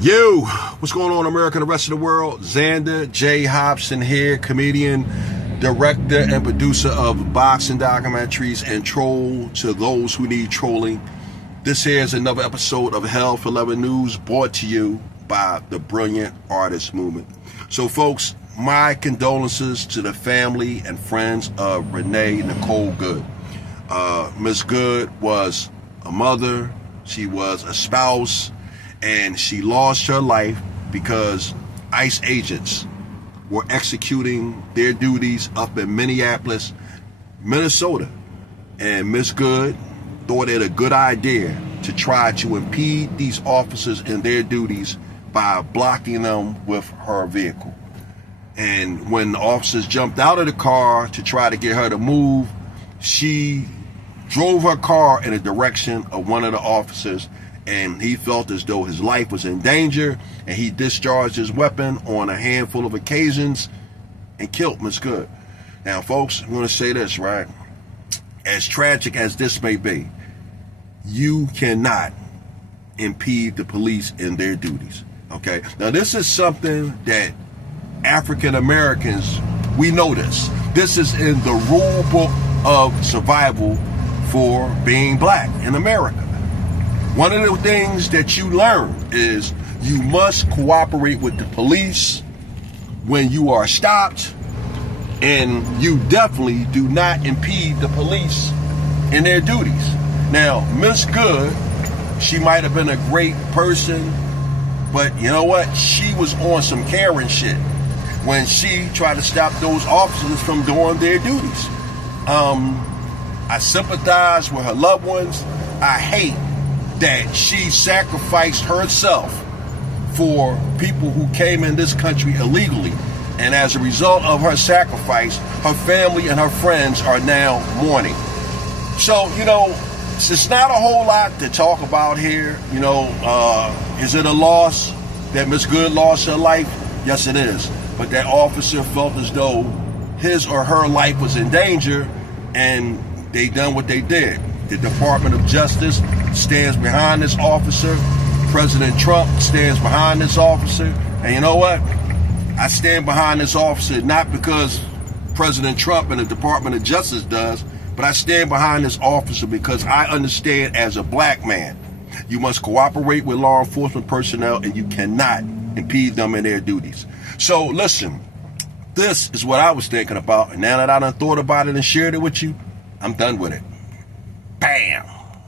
Yo, what's going on, America and the rest of the world? Xander J. Hobson here, comedian, director, and producer of boxing documentaries and Troll to those who need trolling. This here is another episode of Hell for Leather News brought to you by the Brilliant Artist Movement. So, folks, my condolences to the family and friends of Renee Nicole Good. Miss Good was a mother, she was a spouse, and she lost her life because ICE agents were executing their duties up in Minneapolis, Minnesota. And Miss Good thought it a good idea to try to impede these officers in their duties by blocking them with her vehicle. And when the officers jumped out of the car to try to get her to move, she drove her car in the direction of one of the officers, and he felt as though his life was in danger, and he discharged his weapon on a handful of occasions and killed Miss Good. Now, folks, I'm going to say this, right? As tragic as this may be, you cannot impede the police in their duties, okay? Now, this is something that African Americans, we know this. This is in the rule book of survival for being black in America. One of the things that you learn is you must cooperate with the police when you are stopped, and you definitely do not impede the police in their duties. Now, Miss Good, she might have been a great person, but you know what? She was on some Karen shit when she tried to stop those officers from doing their duties. I sympathize with her loved ones. I hate that she sacrificed herself for people who came in this country illegally. And as a result of her sacrifice, her family and her friends are now mourning. So, it's not a whole lot to talk about here. Is it a loss that Miss Good lost her life? Yes, it is. But that officer felt as though his or her life was in danger, and they done what they did. The Department of Justice stands behind this officer. President Trump stands behind this officer. And you know what? I stand behind this officer not because President Trump and the Department of Justice does, but I stand behind this officer because I understand as a black man, you must cooperate with law enforcement personnel and you cannot impede them in their duties. So listen, this is what I was thinking about. And now that I done thought about it and shared it with you, I'm done with it. Bam!